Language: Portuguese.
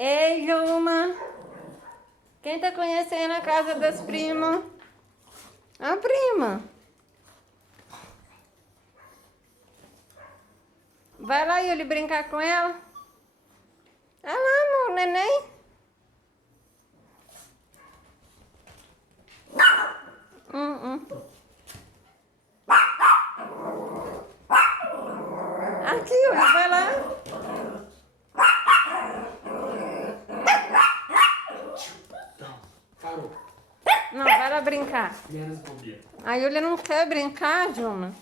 Ei, Juma. Quem tá conhecendo a casa das primas? A prima. Vai lá, Yuli, brincar com ela. Ah lá, amor, neném. Aqui, Yuli, vai lá. Parou. Não, vai lá brincar. Menos bobeira. A Yuli não quer brincar, Juma.